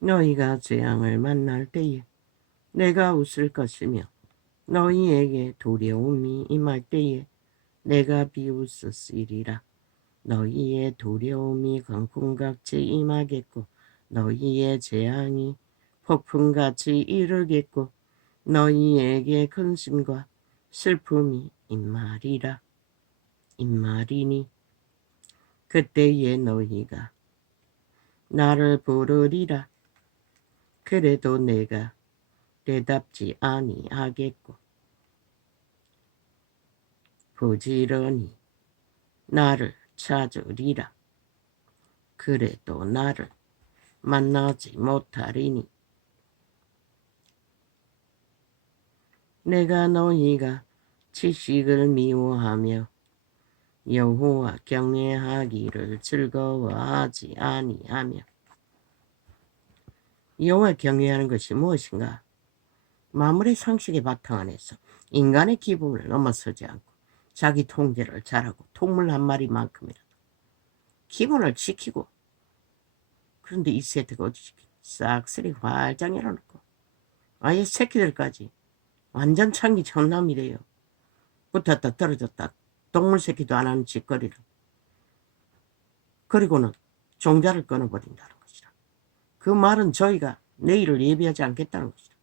너희가 재앙을 만날 때에 내가 웃을 것이며 너희에게 두려움이 임할 때에 내가 비웃으리라. 너희의 두려움이 광풍같이 임하겠고 너희의 재앙이 폭풍같이 이르겠고 너희에게 근심과 슬픔이 임마리니 그때에 너희가 나를 부르리라. 그래도 내가 대답지 아니하겠고 부지런히 나를 찾으리라. 그래도 나를 만나지 못하리니 내가 너희가 지식을 미워하며 여호와 경외하기를 즐거워하지 아니하며. 여호와 경외하는 것이 무엇인가? 만물의 상식에 바탕 안에서 인간의 기분을 넘어서지 않고 자기 통제를 잘하고 동물 한 마리만큼이라도 기분을 지키고. 그런데 이 세태가 어디 지키냐? 싹쓸이 활짝 열어놓고 아예 새끼들까지 완전 창기 청남이래요. 붙었다 떨어졌다 동물 새끼도 안 하는 짓거리를. 그리고는 종자를 끊어버린다는 것이라. 그 말은 저희가 내일을 예비하지 않겠다는 것이라.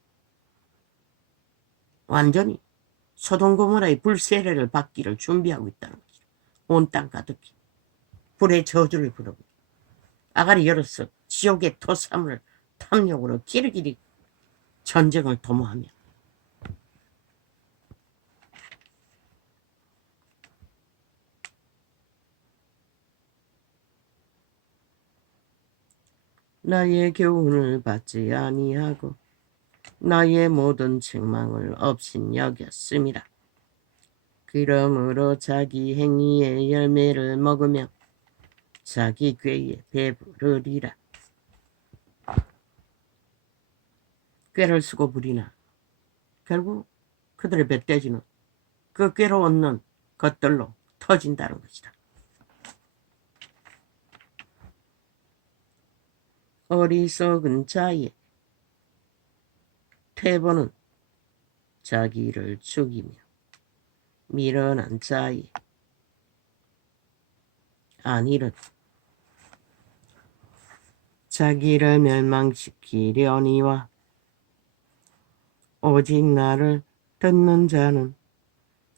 완전히 소돔고모라의 불세례를 받기를 준비하고 있다는 것이라. 온 땅 가득히 불의 저주를 부르고 아가리 열어서 지옥의 토사물을 탐욕으로 길이길이 전쟁을 도모하며 나의 교훈을 받지 아니하고 나의 모든 책망을 업신여겼음이라. 그러므로 자기 행위의 열매를 먹으며 자기 꾀에 배부르리라. 꾀를 쓰고 부리나 결국 그들의 뱃돼지는 그 꾀로 얻는 것들로 터진다는 것이다. 어리석은 자의 태보는 자기를 죽이며 미련한 자의 안일은 자기를 멸망시키려니와 오직 나를 듣는 자는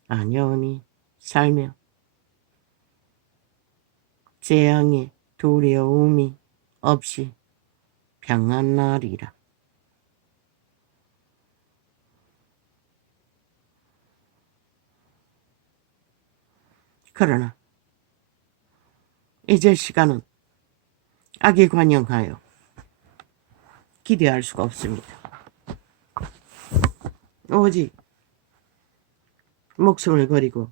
안연히 살며 재앙의 두려움이 없이 평안하리라. 그러나 이제 시간은 악에 관영하여 기대할 수가 없습니다. 오직 목숨을 버리고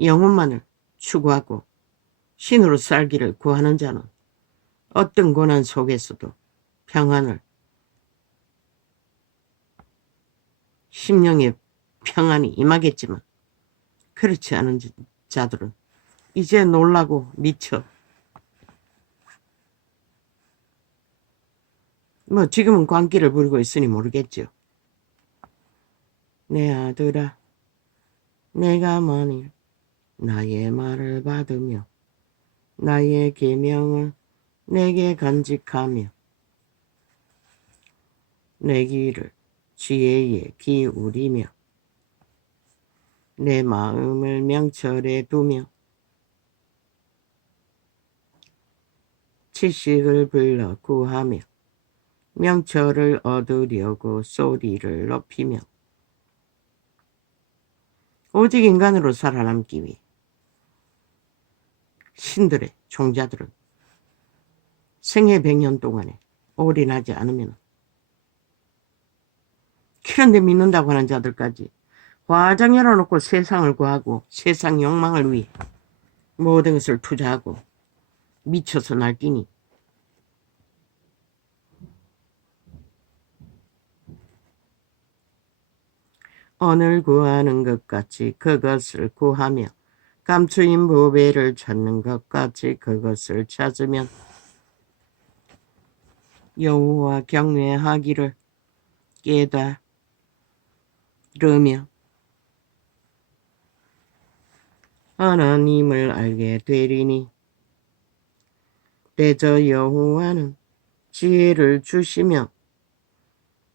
영혼만을 추구하고 신으로 살기를 구하는 자는 어떤 고난 속에서도 평안을, 심령의 평안이 임하겠지만 그렇지 않은 자들은 이제 놀라고 미쳐 지금은 광기를 부리고 있으니 모르겠죠. 내 아들아, 내가 만일 나의 말을 받으며 나의 계명을 내게 간직하며 내 귀를 지혜에 기울이며 내 마음을 명철에 두며 지식을 불러 구하며 명철을 얻으려고 소리를 높이며 오직 인간으로 살아남기 위해 신들의 종자들은 생애 100년 동안에 올인하지 않으면 그런데 믿는다고 하는 자들까지 화장 열어놓고 세상을 구하고 세상 욕망을 위해 모든 것을 투자하고 미쳐서 날뛰니 오늘 구하는 것 같이 그것을 구하며 감추인 보배를 찾는 것 같이 그것을 찾으면 여호와 경외하기를 깨달으며 하나님을 알게 되리니 대저 여호와는 지혜를 주시며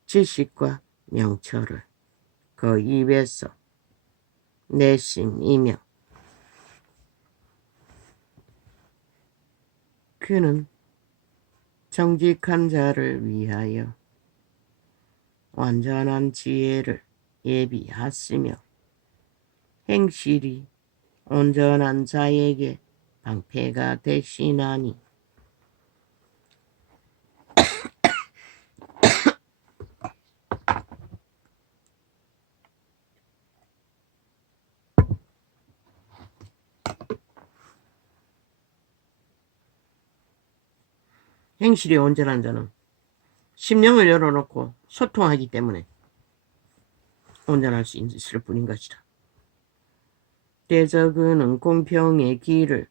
지식과 명철을 그 입에서 내심이며 그는 정직한 자를 위하여 완전한 지혜를 예비하시며 행실이 온전한 자에게 방패가 되시나니 행실이 온전한 자는 심령을 열어놓고 소통하기 때문에 온전할 수 있을 뿐인 것이다. 대저 그는 공평의 길을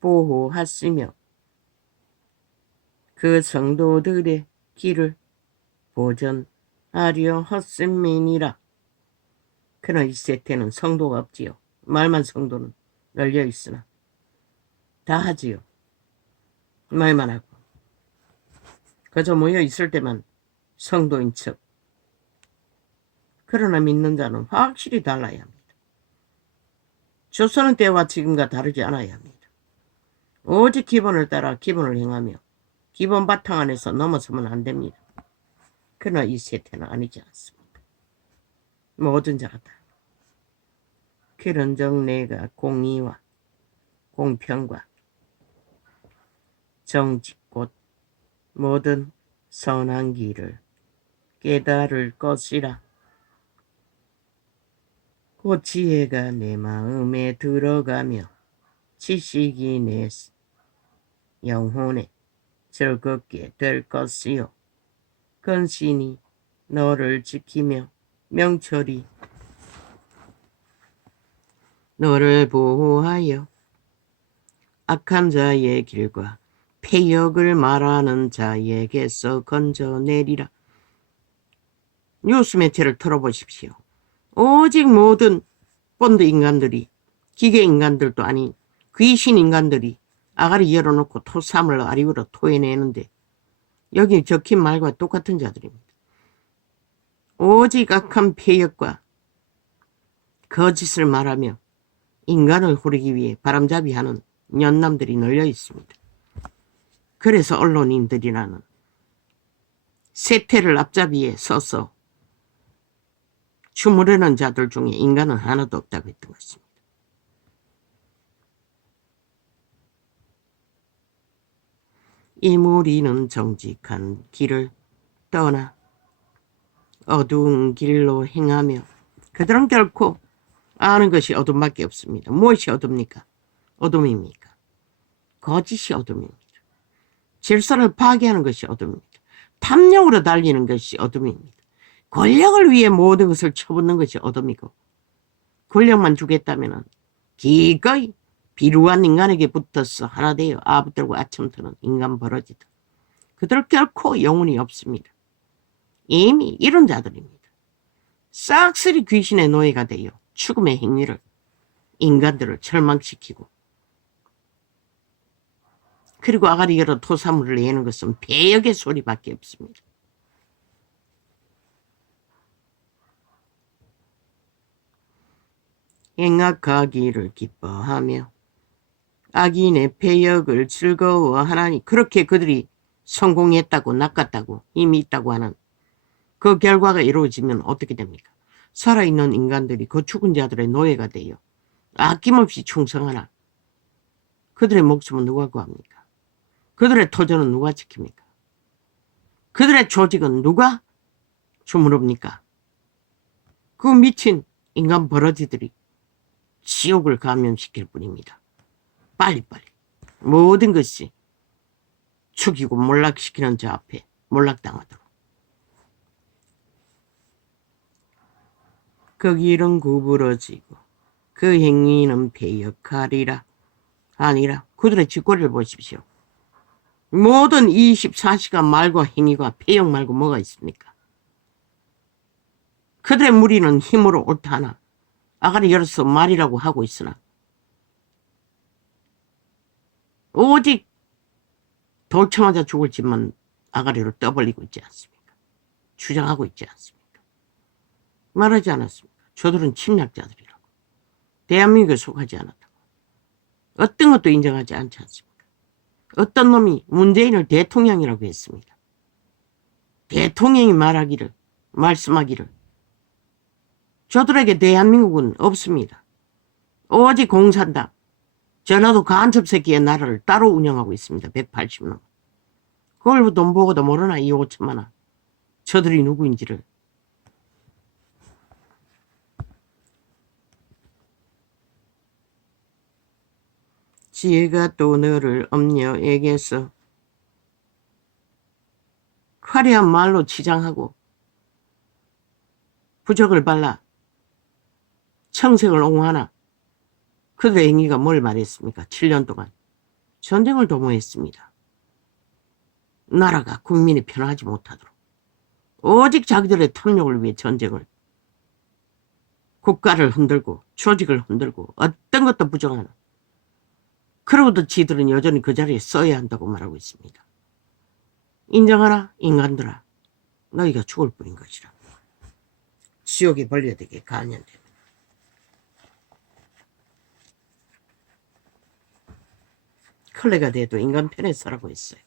보호하시며 그 성도들의 길을 보전하려 헛셈이니라. 그러나 이 세태는 성도가 없지요. 말만 성도는 널려 있으나 다 하지요. 말만 하고 그저 모여 있을 때만 성도인 척. 그러나 믿는 자는 확실히 달라야 합니다. 조선은 때와 지금과 다르지 않아야 합니다. 오직 기본을 따라 기본을 행하며 기본 바탕 안에서 넘어서면 안 됩니다. 그러나 이 세태는 아니지 않습니다. 모든 자가 다 그런즉 내가 공의와 공평과 정직 곧 모든 선한 길을 깨달을 것이라. 곧 지혜가 내 마음에 들어가며 지식이 내 영혼에 즐겁게 될 것이요 근신이 너를 지키며 명철이 너를 보호하여 악한 자의 길과 패역을 말하는 자에게서 건져내리라. 뉴스 매체를 틀어보십시오. 오직 모든 본드 인간들이 기계 인간들도 아닌 귀신 인간들이 아가리 열어놓고 토삼을 아리우로 토해내는데 여기 적힌 말과 똑같은 자들입니다. 오직 악한 패역과 거짓을 말하며 인간을 후리기 위해 바람잡이하는 년남들이 널려 있습니다. 그래서 언론인들이라는 세태를 앞잡이에 서서 주무르는 자들 중에 인간은 하나도 없다고 했던 것입니다. 이 무리는 정직한 길을 떠나 어두운 길로 행하며 그들은 결코 아는 것이 어둠밖에 없습니다. 무엇이 어둠입니까? 어둠입니까? 거짓이 어둠입니다. 질서를 파괴하는 것이 어둠입니다. 탐욕으로 달리는 것이 어둠입니다. 권력을 위해 모든 것을 쳐붓는 것이 어둠이고 권력만 주겠다면 기꺼이 비루한 인간에게 붙어서 하나 되어 아부들과 아첨터는 인간 버러지다. 그들 결코 영혼이 없습니다. 이미 이런 자들입니다. 싹쓸이 귀신의 노예가 되어 죽음의 행위를 인간들을 절망시키고 그리고 아가리 열어 토사물을 내는 것은 배역의 소리밖에 없습니다. 행악하기를 기뻐하며 악인의 배역을 즐거워하나니 그렇게 그들이 성공했다고 낚았다고 힘이 있다고 하는 그 결과가 이루어지면 어떻게 됩니까? 살아있는 인간들이 그 죽은 자들의 노예가 되어 아낌없이 충성하나 그들의 목숨은 누가 구합니까? 그들의 토전은 누가 지킵니까? 그들의 조직은 누가 주무릅니까? 그 미친 인간 버러지들이 지옥을 감염시킬 뿐입니다. 빨리빨리 모든 것이 죽이고 몰락시키는 자 앞에 몰락당하도록. 그 길은 구부러지고 그 행위는 배역하리라. 아니라 그들의 짓거리를 보십시오. 모든 24시간 말과 행위가 폐역 말고 뭐가 있습니까? 그들의 무리는 힘으로 옳다나 아가리 열어서 말이라고 하고 있으나 오직 돌쳐맞아 죽을 짓만 아가리로 떠벌리고 있지 않습니까? 주장하고 있지 않습니까? 말하지 않았습니까? 저들은 침략자들이라고. 대한민국에 속하지 않았다고. 어떤 것도 인정하지 않지 않습니까? 어떤 놈이 문재인을 대통령이라고 했습니다. 대통령이 말씀하기를 저들에게 대한민국은 없습니다. 오직 공산당, 전라도 간첩 새끼의 나라를 따로 운영하고 있습니다. 180명. 그걸 돈 보고도 모르나 이 5천만 원. 저들이 누구인지를. 지혜가 또 너를 엄녀에게서 화려한 말로 치장하고 부적을 발라 청색을 옹호하나 그들의 행위가 뭘 말했습니까? 7년 동안 전쟁을 도모했습니다. 나라가 국민이 편하지 못하도록 오직 자기들의 탐욕을 위해 전쟁을 국가를 흔들고 조직을 흔들고 어떤 것도 부정하는 그러고도 지들은 여전히 그 자리에 써야 한다고 말하고 있습니다. 인정하라 인간들아 너희가 죽을 뿐인 것이라. 지옥에 벌려되게 간연되고 클레가 돼도 인간 편에 서라고 했어요.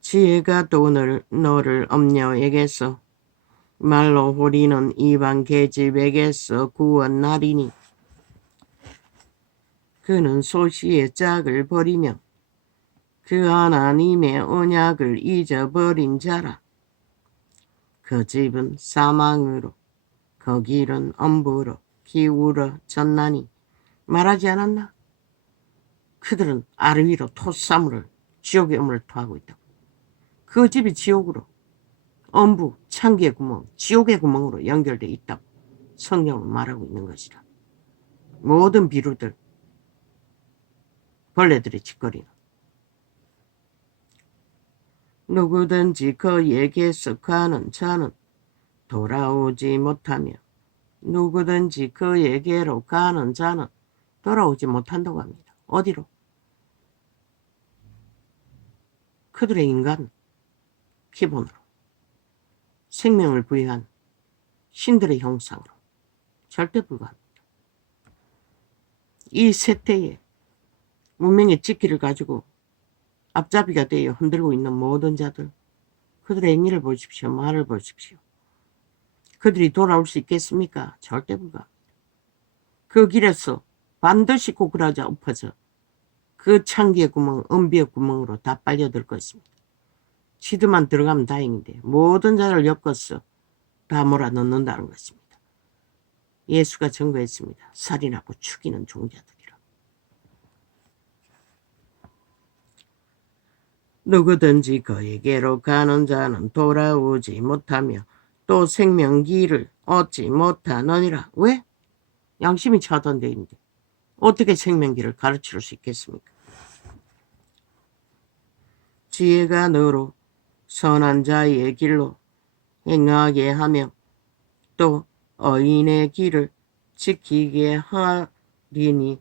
지혜가 또 너를 엄녀에게서 말로 호리는 이방 계집에게서 구원하리니 그는 소시의 짝을 버리며 그 하나님의 언약을 잊어버린 자라. 그 집은 사망으로 그 길은 엄부로 기울어졌나니 말하지 않았나? 그들은 아래 위로 토사물을 지옥의 음을 토하고 있다고. 그 집이 지옥으로 엄부, 창기의 구멍, 지옥의 구멍으로 연결되어 있다고 성경은 말하고 있는 것이라. 모든 비루들, 벌레들의 짓거리는 누구든지 그에게서 가는 자는 돌아오지 못하며 누구든지 그에게로 가는 자는 돌아오지 못한다고 합니다. 어디로? 그들의 인간 기본으로 생명을 부여한 신들의 형상으로 절대 불가합니다. 이 세태에 문명의 찍기를 가지고 앞잡이가 되어 흔들고 있는 모든 자들 그들의 행위를 보십시오. 말을 보십시오. 그들이 돌아올 수 있겠습니까? 절대 불가합니다. 그 길에서 반드시 고꾸라져 엎어져 그 창기의 구멍, 은비의 구멍으로 다 빨려들 것입니다. 지들만 들어가면 다행인데 모든 자를 엮어서 다 몰아넣는다는 것입니다. 예수가 증거했습니다. 살인하고 죽이는 종자들이라. 누구든지 그에게로 가는 자는 돌아오지 못하며 또 생명기를 얻지 못하느니라. 왜? 양심이 차단되어 있는데 어떻게 생명기를 가르칠 수 있겠습니까? 지혜가 너로 선한 자의 길로 행하게 하며 또 의인의 길을 지키게 하리니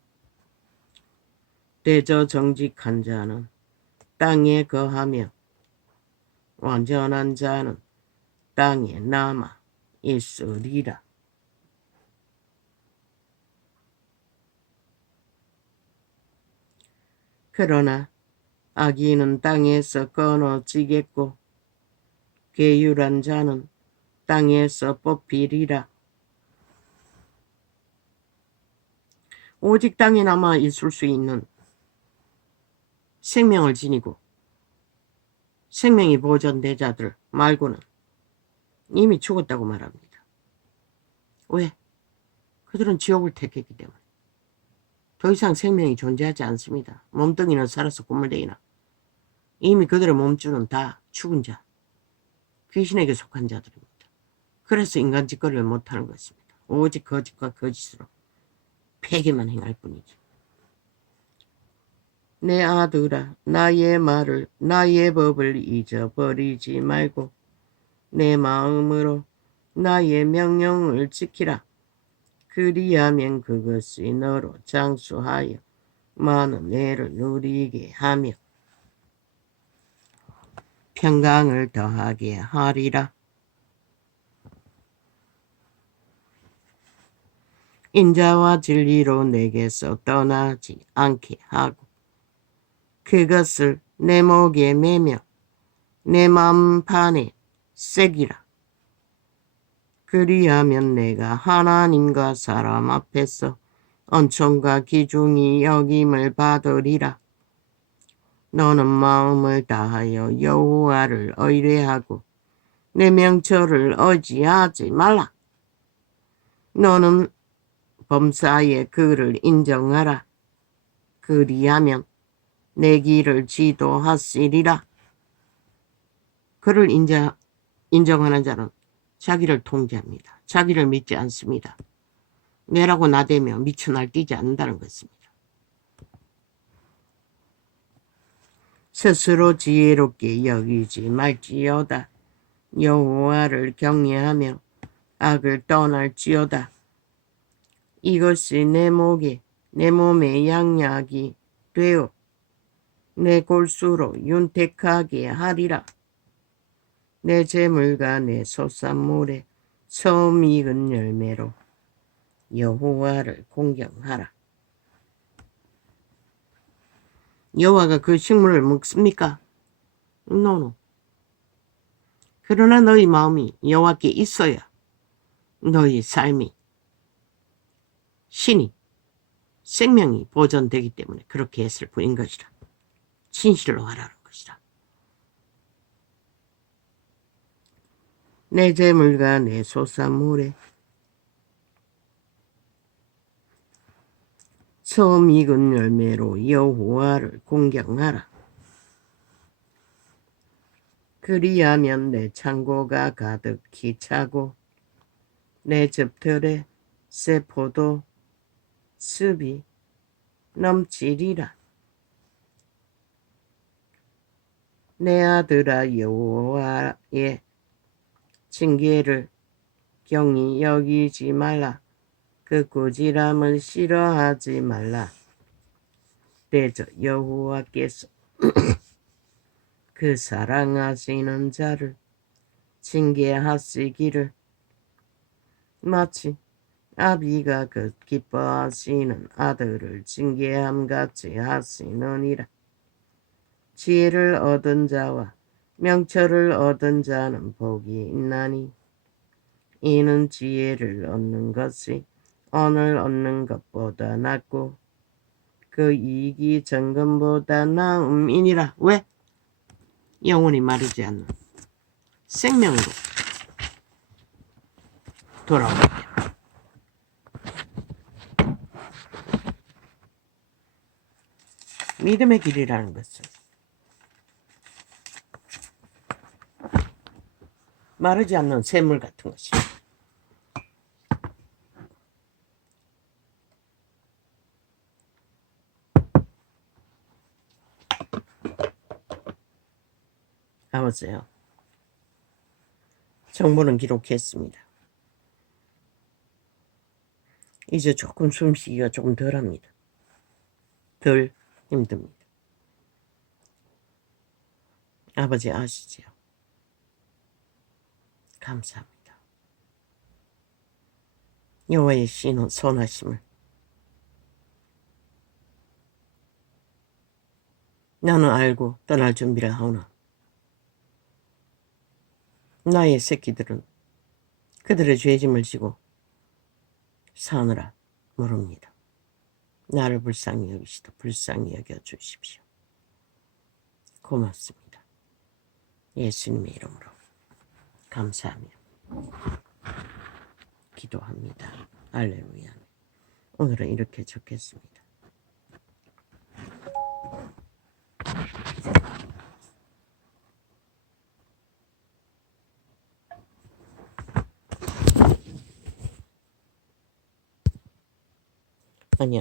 대저 정직한 자는 땅에 거하며 완전한 자는 땅에 남아 있으리라. 그러나 악인은 땅에서 끊어지겠고 괴율한 자는 땅에서 뽑히리라. 오직 땅에 남아 있을 수 있는 생명을 지니고 생명이 보존된 자들 말고는 이미 죽었다고 말합니다. 왜? 그들은 지옥을 택했기 때문에. 더 이상 생명이 존재하지 않습니다. 몸뚱이는 살아서 꾸물대이나 이미 그들의 몸주는 다 죽은 자, 귀신에게 속한 자들입니다. 그래서 인간 짓거리를 못하는 것입니다. 오직 거짓과 거짓으로 폐기만 행할 뿐이지. 내 아들아 나의 말을 나의 법을 잊어버리지 말고 내 마음으로 나의 명령을 지키라. 그리하면 그것이 너로 장수하여 많은 애를 누리게 하며 평강을 더하게 하리라. 인자와 진리로 내게서 떠나지 않게 하고 그것을 내 목에 매며 내 마음판에 새기라. 그리하면 내가 하나님과 사람 앞에서 은총과 기중이 여김을 받으리라. 너는 마음을 다하여 여호와를 의뢰하고 내 명철을 의지하지 말라. 너는 범사에 그를 인정하라. 그리하면 내 길을 지도하시리라. 그를 인정하는 자는 자기를 통제합니다. 자기를 믿지 않습니다. 내라고 나대며 미쳐 날뛰지 않는다는 것입니다. 스스로 지혜롭게 여기지 말지어다. 여호와를 경외하며 악을 떠날지어다. 이것이 내 몸에 양약이 되어 내 골수로 윤택하게 하리라. 내 재물과 내 소산물에 처음 익은 열매로 여호와를 공경하라. 여호와가 그 식물을 먹습니까? 노노. 그러나 너희 마음이 여호와께 있어야 너희 삶이 신이 생명이 보존되기 때문에 그렇게 했을 뿐인 것이라. 진실로 하라는 것이라. 내 재물과 내 소산물에 처음 익은 열매로 여호와를 공경하라. 그리하면 내 창고가 가득히 차고 내 즙틀에 새 포도 즙이 넘치리라. 내 아들아 여호와의 징계를 경히 여기지 말라. 그 꾸지람을 싫어하지 말라. 대저 여호와께서 그 사랑하시는 자를 징계하시기를 마치 아비가 그 기뻐하시는 아들을 징계함같이 하시느니라. 지혜를 얻은 자와 명철을 얻은 자는 복이 있나니 이는 지혜를 얻는 것이 언을 얻는 것보다 낫고 그 이익이 정금보다 나음이니라. 왜? 영원히 마르지 않는 생명으로 돌아오기 때문에. 믿음의 길이라는 것은 마르지 않는 샘물 같은 것입니다. 아무쪼 정보는 기록했습니다. 이제 조금 숨쉬기가 조금 덜합니다. 덜 힘듭니다. 아버지 아시지요? 감사합니다. 여호와의 신은 선하심을 나는 알고 떠날 준비를 하오나 나의 새끼들은 그들의 죄짐을 지고 사느라 모릅니다. 나를 불쌍히 여기시도 불쌍히 여겨주십시오. 고맙습니다. 예수님의 이름으로 감사하며 기도합니다. 할렐루야. 오늘은 이렇게 적겠습니다. 아니야.